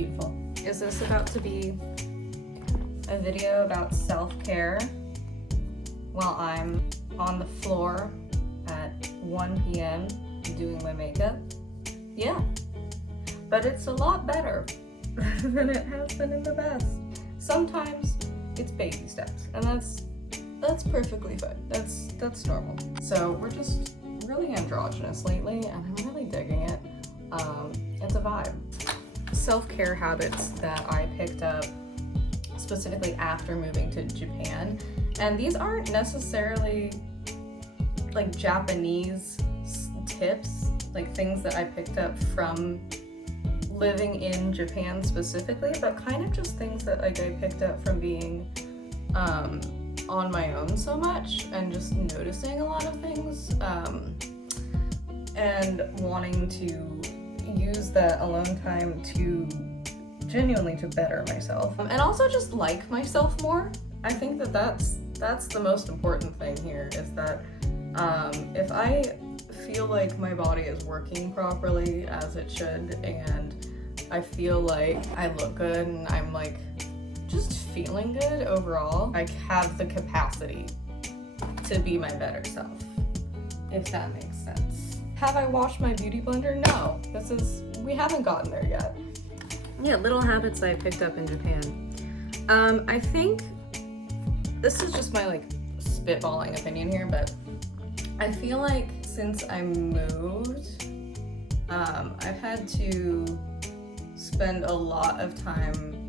Beautiful. Is this about to be a video about self-care while I'm on the floor at 1 p.m. doing my makeup? Yeah, but it's a lot better than it has been in the past. Sometimes it's baby steps, and that's perfectly fine. That's normal. So we're just really androgynous lately, and I'm really digging it. It's a vibe. Self-care habits that I picked up specifically after moving to Japan, and these aren't necessarily like Japanese tips, like things that I picked up from living in Japan specifically, but kind of just things that like I picked up from being on my own so much and just noticing a lot of things and wanting to use that alone time to genuinely to better myself and also just like myself more. I think that that's the most important thing here, is that if I feel like my body is working properly as it should, and I feel like I look good and I'm like just feeling good overall, I have the capacity to be my better self, if that makes sense. Have I washed my beauty blender? No, we haven't gotten there yet. Yeah, little habits I picked up in Japan. I think this is just my like spitballing opinion here, but I feel like since I moved, I've had to spend a lot of time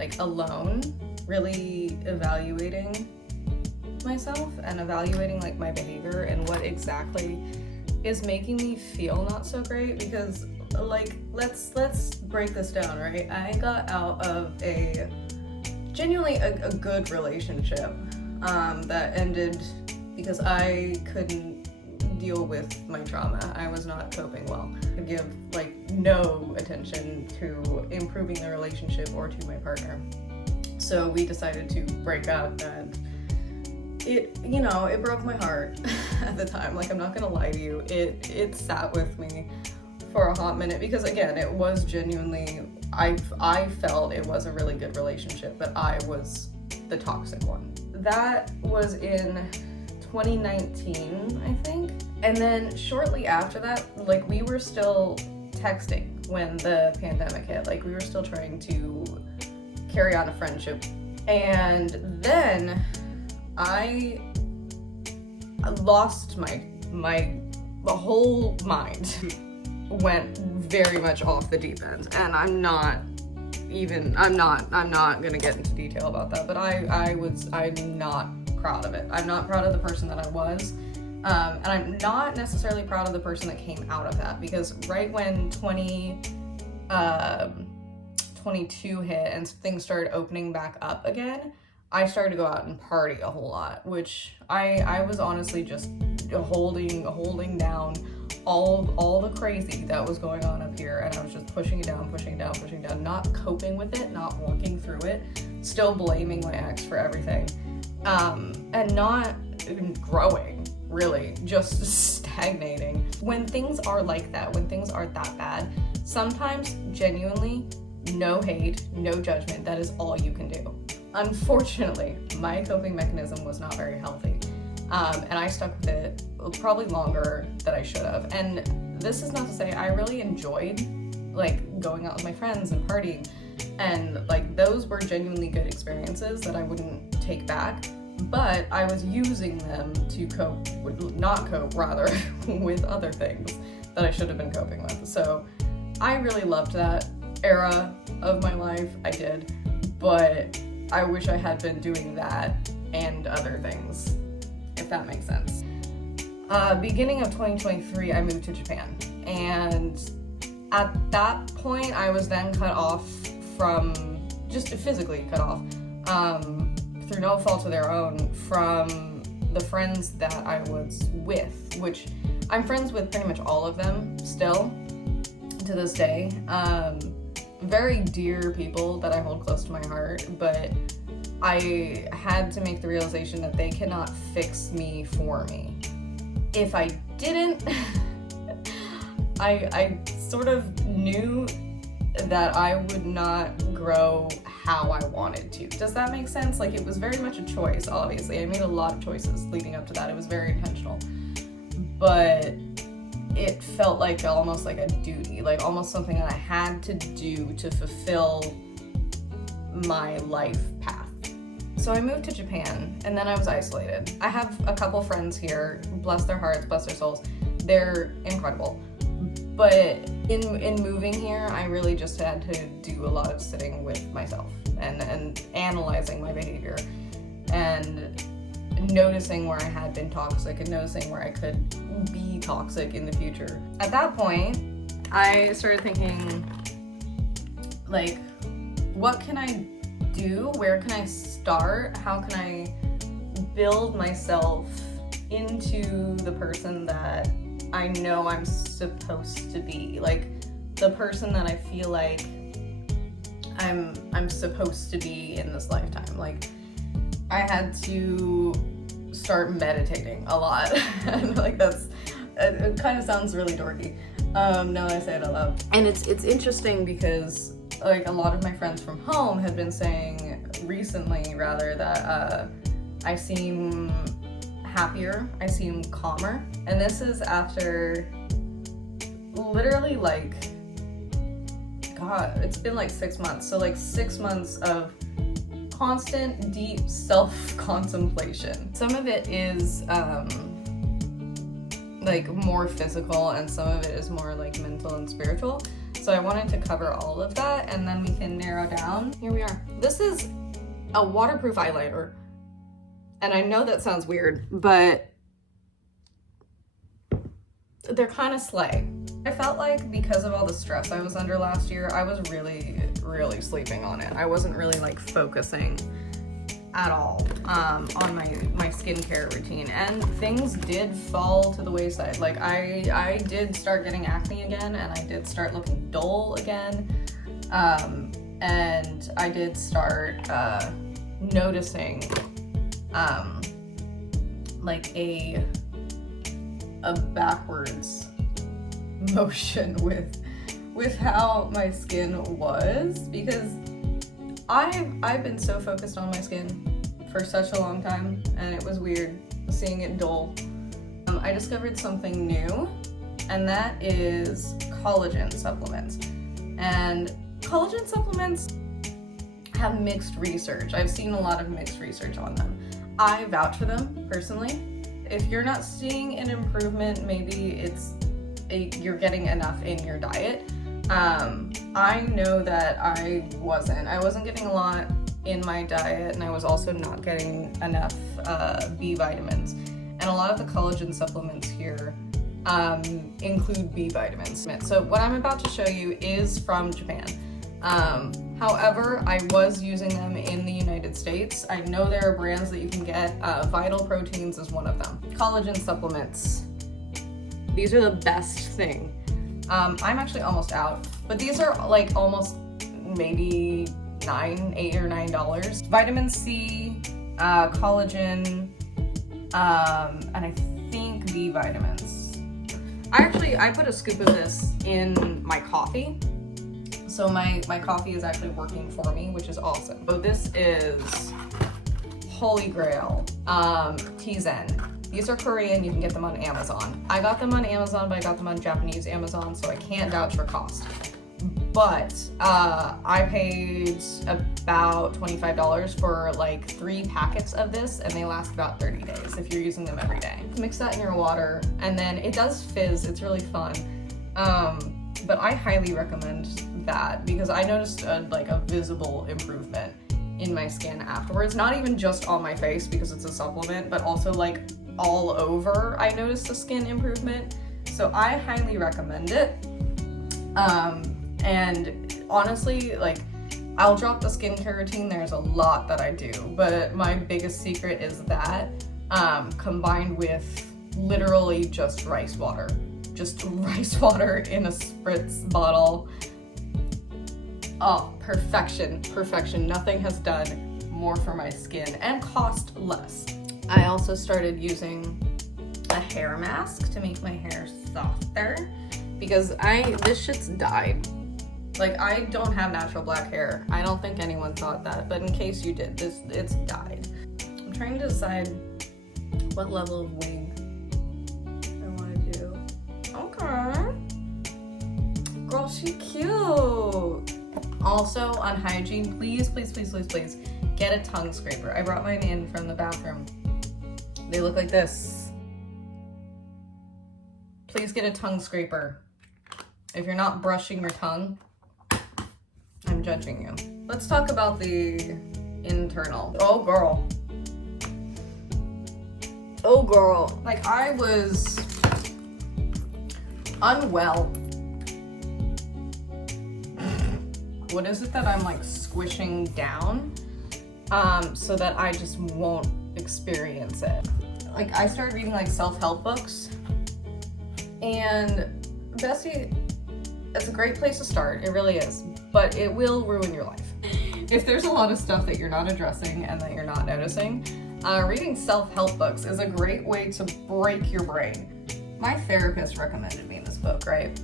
like alone, really evaluating myself and evaluating like my behavior and what exactly is making me feel not so great. Because like let's break this down, right? I got out of a genuinely a good relationship that ended because I couldn't deal with my trauma. I was not coping well. I give like no attention to improving the relationship or to my partner. So we decided to break up, and it broke my heart at the time. Like, I'm not gonna lie to you, it sat with me for a hot minute, because again, it was genuinely, I felt it was a really good relationship, but I was the toxic one. That was in 2019, I think. And then shortly after that, like, we were still texting when the pandemic hit. Like, we were still trying to carry on a friendship. And then I lost my whole mind went very much off the deep end. And I'm not gonna get into detail about that, but I'm not proud of it. I'm not proud of the person that I was. And I'm not necessarily proud of the person that came out of that, because right when 2022 hit and things started opening back up again, I started to go out and party a whole lot, which I was honestly just holding down all the crazy that was going on up here, and I was just pushing it down, not coping with it, not working through it, still blaming my ex for everything, and not growing, really, just stagnating. When things are like that, when things are that bad, sometimes genuinely, no hate, no judgment, that is all you can do. Unfortunately, my coping mechanism was not very healthy, and I stuck with it probably longer than I should have. And this is not to say I really enjoyed like going out with my friends and partying, and like those were genuinely good experiences that I wouldn't take back, but I was using them to not cope with other things that I should have been coping with. So I really loved that era of my life, I did, but I wish I had been doing that and other things, if that makes sense. Beginning of 2023, I moved to Japan, and at that point, I was then cut off from, just physically cut off, through no fault of their own, from the friends that I was with, which I'm friends with pretty much all of them still to this day. Very dear people that I hold close to my heart, but I had to make the realization that they cannot fix me for me. If I didn't, I sort of knew that I would not grow how I wanted to. Does that make sense? Like, it was very much a choice, obviously. I made a lot of choices leading up to that. It was very intentional. But it felt like almost like a duty, like almost something that I had to do to fulfill my life path. So I moved to Japan, and then I was isolated. I have a couple friends here, bless their hearts, bless their souls. They're incredible. But in moving here, I really just had to do a lot of sitting with myself and analyzing my behavior and noticing where I had been toxic and noticing where I could be toxic in the future. At that point, I started thinking, like, what can I do? Where can I start? How can I build myself into the person that I know I'm supposed to be? Like, the person that I feel like I'm supposed to be in this lifetime. Like, I had to start meditating a lot. And like, it kind of sounds really dorky. Now that I say it out loud. And it's interesting because like a lot of my friends from home have been saying recently rather that I seem happier, I seem calmer. And this is after literally like, God, it's been like 6 months. So like 6 months of constant, deep self-contemplation. Some of it is like more physical and some of it is more like mental and spiritual. So I wanted to cover all of that and then we can narrow down. Here we are. This is a waterproof eyeliner. And I know that sounds weird, but they're kind of slay. I felt like because of all the stress I was under last year, I was really sleeping on it. I wasn't really like focusing at all on my skincare routine, and things did fall to the wayside. Like I did start getting acne again, and I did start looking dull again, and I did start noticing like a backwards motion with how my skin was, because I've been so focused on my skin for such a long time, and it was weird seeing it dull. I discovered something new, and that is collagen supplements. And collagen supplements have mixed research. I've seen a lot of mixed research on them. I vouch for them personally. If you're not seeing an improvement, maybe you're getting enough in your diet. I know that I wasn't getting a lot in my diet, and I was also not getting enough B vitamins. And a lot of the collagen supplements here include B vitamins. So what I'm about to show you is from Japan. However, I was using them in the United States. I know there are brands that you can get. Vital Proteins is one of them. Collagen supplements. These are the best thing. I'm actually almost out, but these are like almost maybe $8 or $9. Vitamin C, collagen, and I think B vitamins. I put a scoop of this in my coffee. So my coffee is actually working for me, which is awesome. So this is Holy Grail, Tizen. These are Korean, you can get them on Amazon. I got them on Amazon, but I got them on Japanese Amazon, so I can't vouch for cost. But I paid about $25 for like 3 packets of this, and they last about 30 days if you're using them every day. Mix that in your water, and then it does fizz, it's really fun. But I highly recommend that because I noticed a visible improvement in my skin afterwards. Not even just on my face because it's a supplement, but also like all over I noticed a skin improvement. So I highly recommend it. And honestly, like, I'll drop the skincare routine. There's a lot that I do, but my biggest secret is that combined with literally just rice water. Just rice water in a spritz bottle. Oh, perfection, perfection. Nothing has done more for my skin and cost less. I also started using a hair mask to make my hair softer because this shit's dyed. Like, I don't have natural black hair. I don't think anyone thought that, but in case you did, it's dyed. I'm trying to decide what level of wig I want to do. Okay. Girl, she cute. Also, on hygiene, please, please, please, please, please, get a tongue scraper. I brought mine in from the bathroom. They look like this. Please get a tongue scraper. If you're not brushing your tongue, I'm judging you. Let's talk about the internal. Oh, girl. Oh, girl. Like, I was unwell. What is it that I'm like squishing down so that I just won't experience it? Like, I started reading like self-help books, and Bessie, it's a great place to start. It really is, but it will ruin your life. If there's a lot of stuff that you're not addressing and that you're not noticing, reading self-help books is a great way to break your brain. My therapist recommended me this book, right?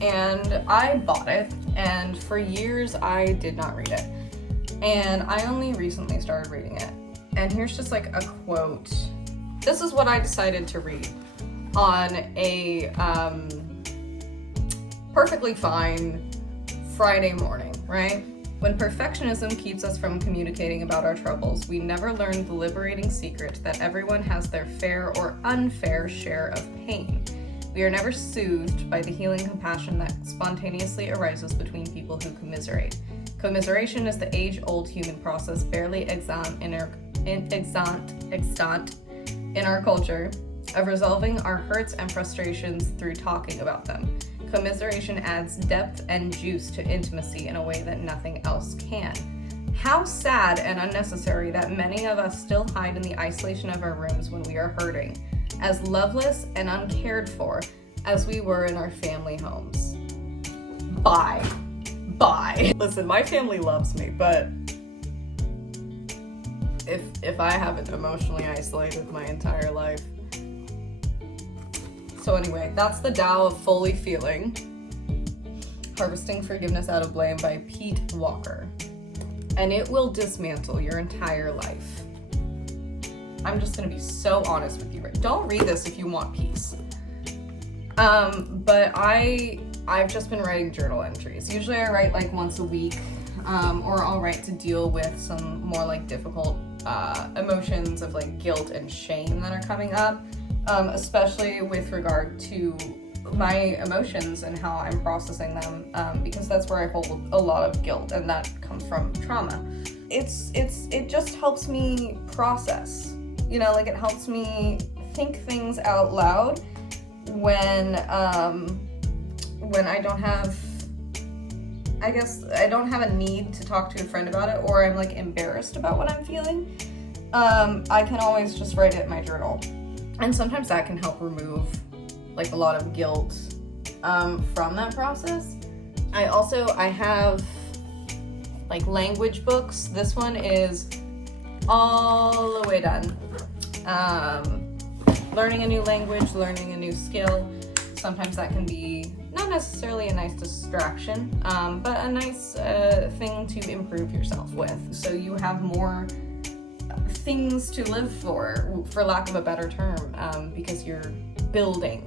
And I bought it, and for years I did not read it. And I only recently started reading it. And here's just like a quote. This is what I decided to read on a perfectly fine Friday morning, right? When perfectionism keeps us from communicating about our troubles, we never learn the liberating secret that everyone has their fair or unfair share of pain. We are never soothed by the healing compassion that spontaneously arises between people who commiserate. Commiseration is the age-old human process barely extant in our culture of resolving our hurts and frustrations through talking about them. Commiseration adds depth and juice to intimacy in a way that nothing else can. How sad and unnecessary that many of us still hide in the isolation of our rooms when we are hurting, as loveless and uncared for as we were in our family homes. Bye. Listen, my family loves me, but if I haven't emotionally isolated my entire life. So anyway, that's the Tao of Fully Feeling. Harvesting Forgiveness Out of Blame by Pete Walker. And it will dismantle your entire life. I'm just gonna be so honest with you. Don't read this if you want peace. But I've just been writing journal entries. Usually I write like once a week, or I'll write to deal with some more like difficult emotions of like guilt and shame that are coming up, especially with regard to my emotions and how I'm processing them, because that's where I hold a lot of guilt, and that comes from trauma. It just helps me process. You know, like it helps me think things out loud when I don't have, I guess I don't have a need to talk to a friend about it, or I'm like embarrassed about what I'm feeling. I can always just write it in my journal. And sometimes that can help remove like a lot of guilt from that process. I have like language books. This one is all the way done. Learning a new language, learning a new skill. Sometimes that can be not necessarily a nice distraction, but a nice thing to improve yourself with. So you have more things to live for lack of a better term, because you're building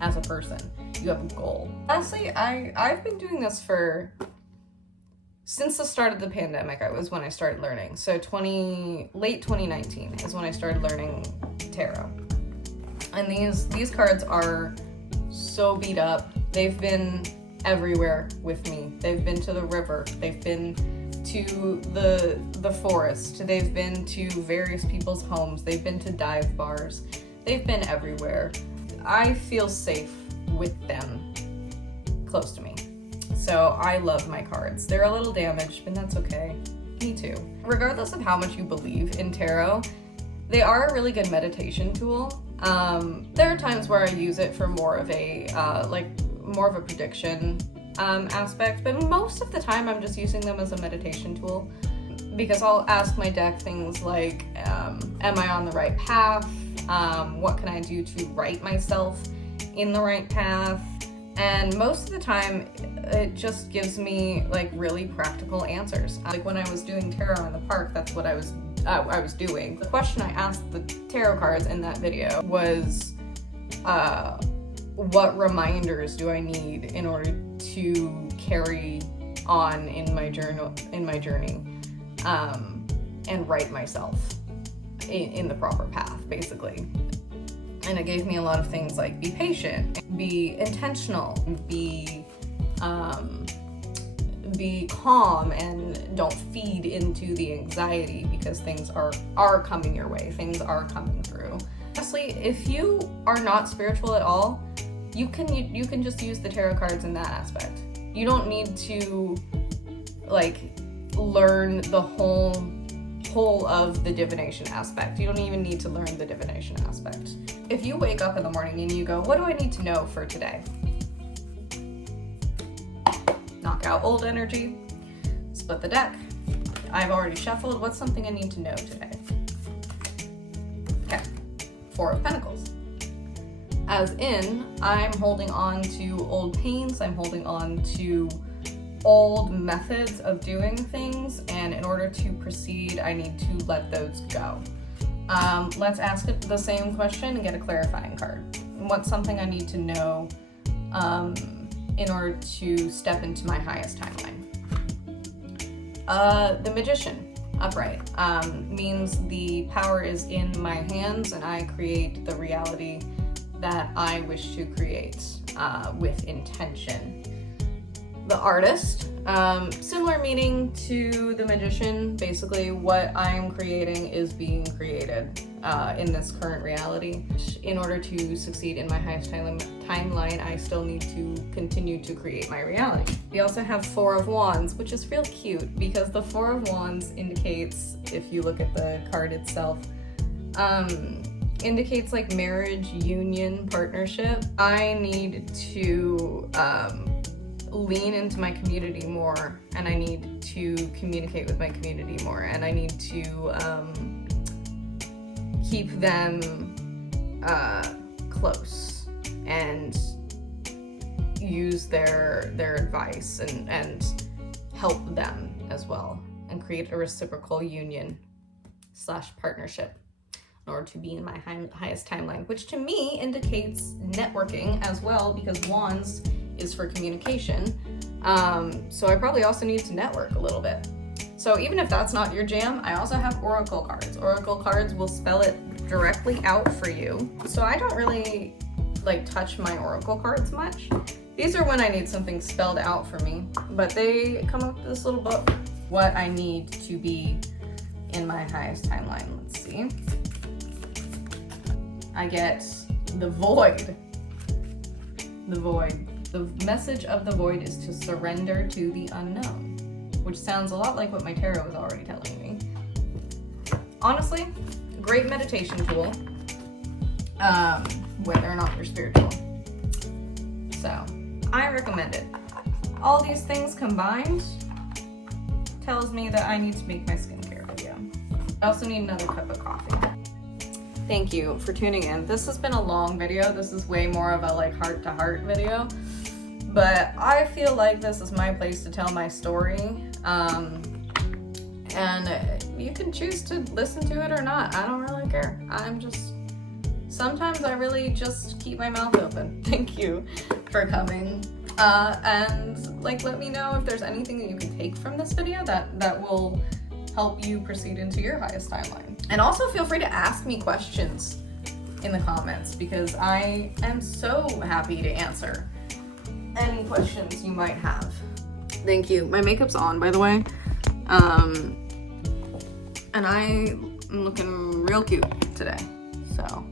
as a person. You have a goal. Honestly, I've been doing this since the start of the pandemic. Was when I started learning. So late 2019 is when I started learning tarot. And these cards are so beat up. They've been everywhere with me. They've been to the river. They've been to the forest. They've been to various people's homes. They've been to dive bars. They've been everywhere. I feel safe with them close to me. So I love my cards. They're a little damaged, but that's okay. Me too. Regardless of how much you believe in tarot, they are a really good meditation tool. There are times where I use it for more of a prediction aspect, but most of the time I'm just using them as a meditation tool, because I'll ask my deck things like, am I on the right path? What can I do to right myself in the right path? And most of the time, it just gives me like really practical answers. Like when I was doing tarot in the park, that's what I was doing. The question I asked the tarot cards in that video was, what reminders do I need in order to carry on in my journey, and write myself in the proper path, basically. And it gave me a lot of things like be patient, be intentional, be calm, and don't feed into the anxiety because things are coming your way, things are coming through. Honestly, if you are not spiritual at all, you can just use the tarot cards in that aspect. You don't need to like learn the whole of the divination aspect. You don't even need to learn the divination aspect. If you wake up in the morning and you go, what do I need to know for today? Knock out old energy, split the deck. I've already shuffled. What's something I need to know today? Okay, 4 of Pentacles. As in, I'm holding on to old pains, I'm holding on to old methods of doing things, and in order to proceed, I need to let those go. Let's ask it the same question and get a clarifying card. What's something I need to know in order to step into my highest timeline? The Magician, upright, means the power is in my hands and I create the reality that I wish to create with intention. The Artist, similar meaning to the Magician. Basically, what I'm creating is being created in this current reality. In order to succeed in my highest timeline, I still need to continue to create my reality. We also have 4 of Wands, which is real cute because the 4 of Wands indicates, if you look at the card itself, indicates like marriage, union, partnership. I need to lean into my community more, and I need to communicate with my community more, and I need to keep them close and use their advice and help them as well, and create a reciprocal union / partnership in order to be in my highest timeline, which to me indicates networking as well, because Wands is for communication. So I probably also need to network a little bit. So even if that's not your jam, I also have oracle cards. Oracle cards will spell it directly out for you. So I don't really like touch my oracle cards much. These are when I need something spelled out for me, but they come up with this little book, what I need to be in my highest timeline. Let's see. I get the Void. The Void. The message of the Void is to surrender to the unknown, which sounds a lot like what my tarot is already telling me. Honestly, great meditation tool, whether or not you're spiritual. So, I recommend it. All these things combined tells me that I need to make my skincare video. I also need another cup of coffee. Thank you for tuning in. This has been a long video. This is way more of a like heart-to-heart video. But I feel like this is my place to tell my story. And you can choose to listen to it or not. I don't really care. Sometimes I really just keep my mouth open. Thank you for coming. And like, let me know if there's anything that you can take from this video that will help you proceed into your highest timeline. And also feel free to ask me questions in the comments, because I am so happy to answer any questions you might have. Thank you. My makeup's on, by the way. And I'm looking real cute today, so